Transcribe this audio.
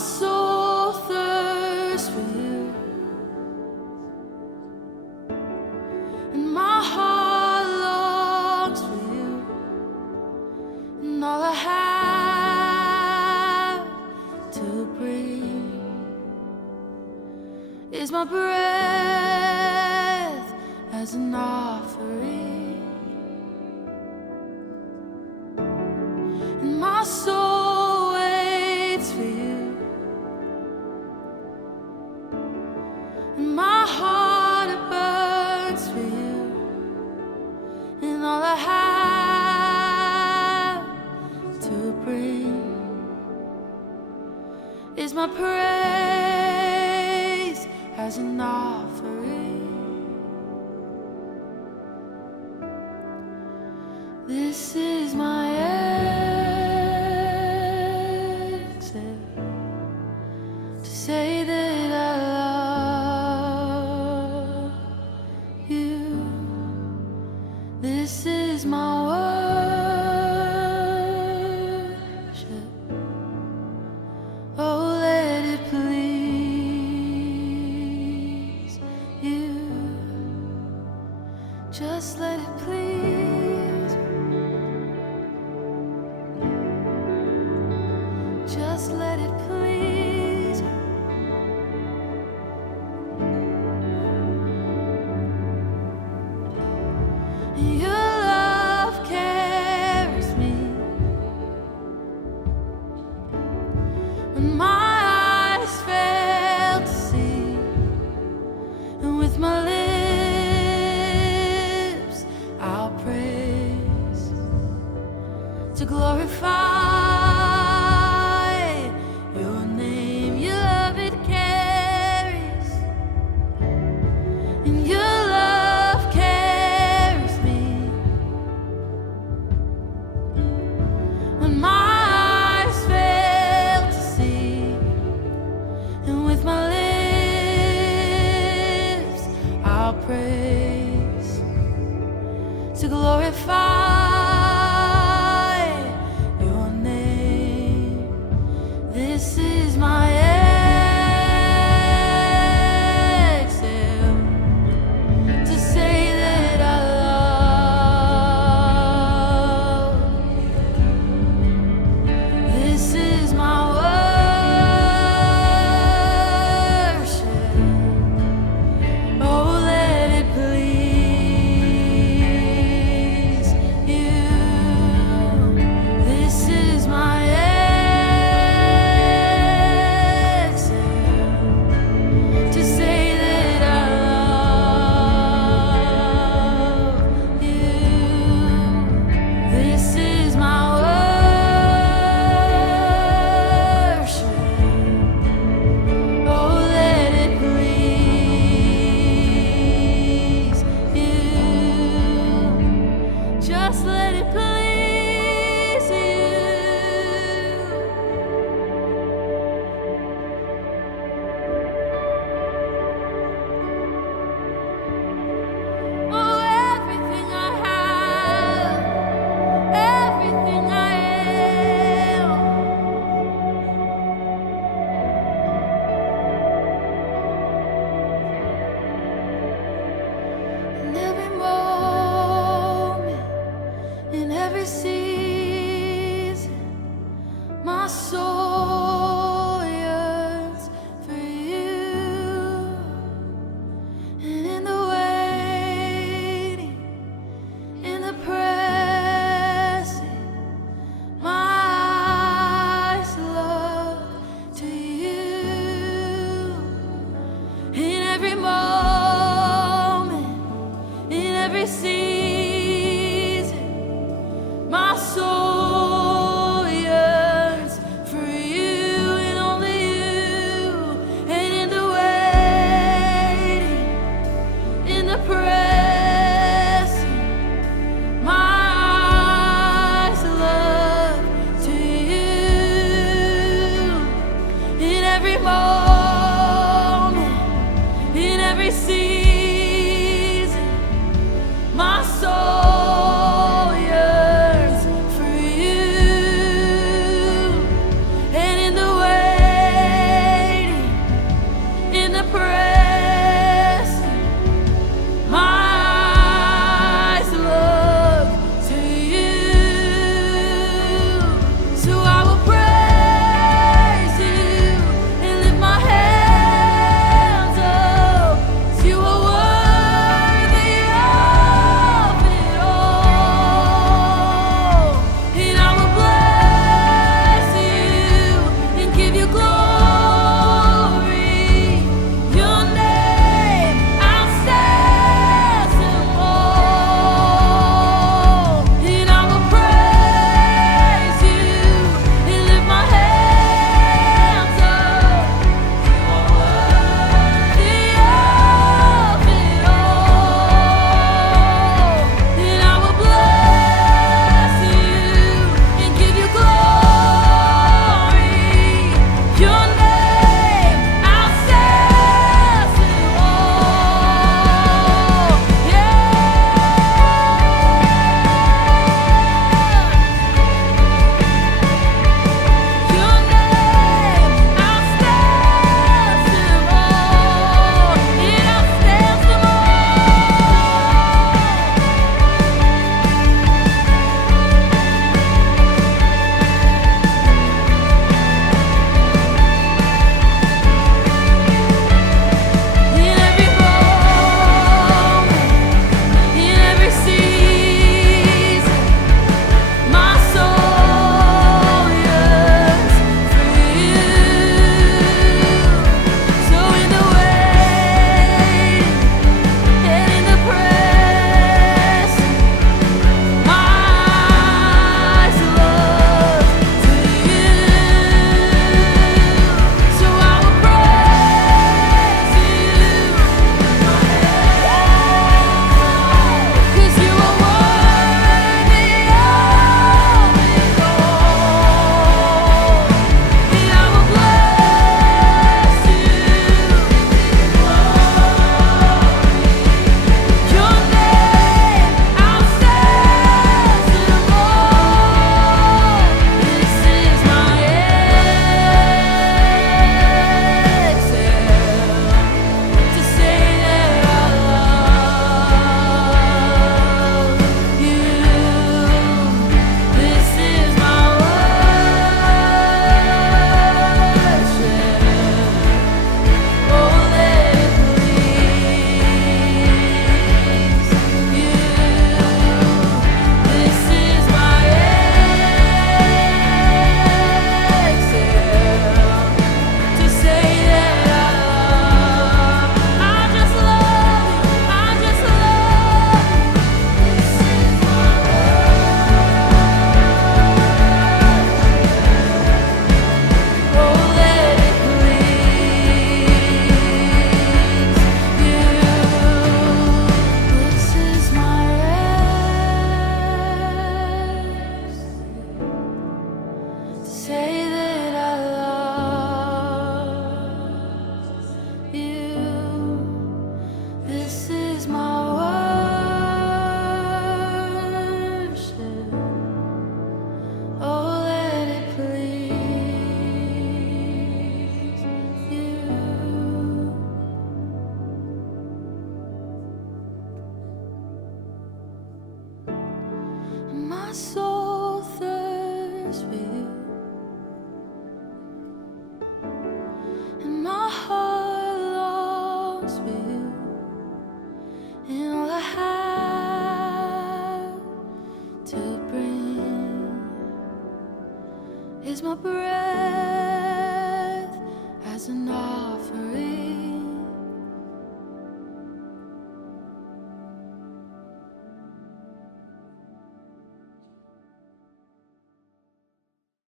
soul thirsts for you, and my heart longs for you, and all I have to bring is my breath as an offering, and my soul waits for you, and my heart it burns for you, and all I have to bring is my praise as an offering. This is my exit to say that I love you. This is my worship. Oh, let it please you. Just let it please. Just let it please. Your love carries me when my eyes fail to see, and with my lips I'll praise to glorify your name. Your love it carries, and your love carries me when my eyes fail to see, and with my lips I'll praise to glorify your name. This is my exhale to say that I love you. This is my worship. Oh, let it please you. This is my exhale to say that I love you. This is my worship. Oh, let it please you. Just let it please you. Oh, everything I have, everything I am, in every moment, in every season, my soul yearns for you, and in the waiting, in the pressing, my eyes look to you. In every moment, in every season, my soul yearns for you, and only you. And in the waiting, in the pressing, my eyes look to you. In every moment, in every season, my soul yearns for My soul thirsts for you, and my heart longs for you, and all I have to bring is my breath as an offering.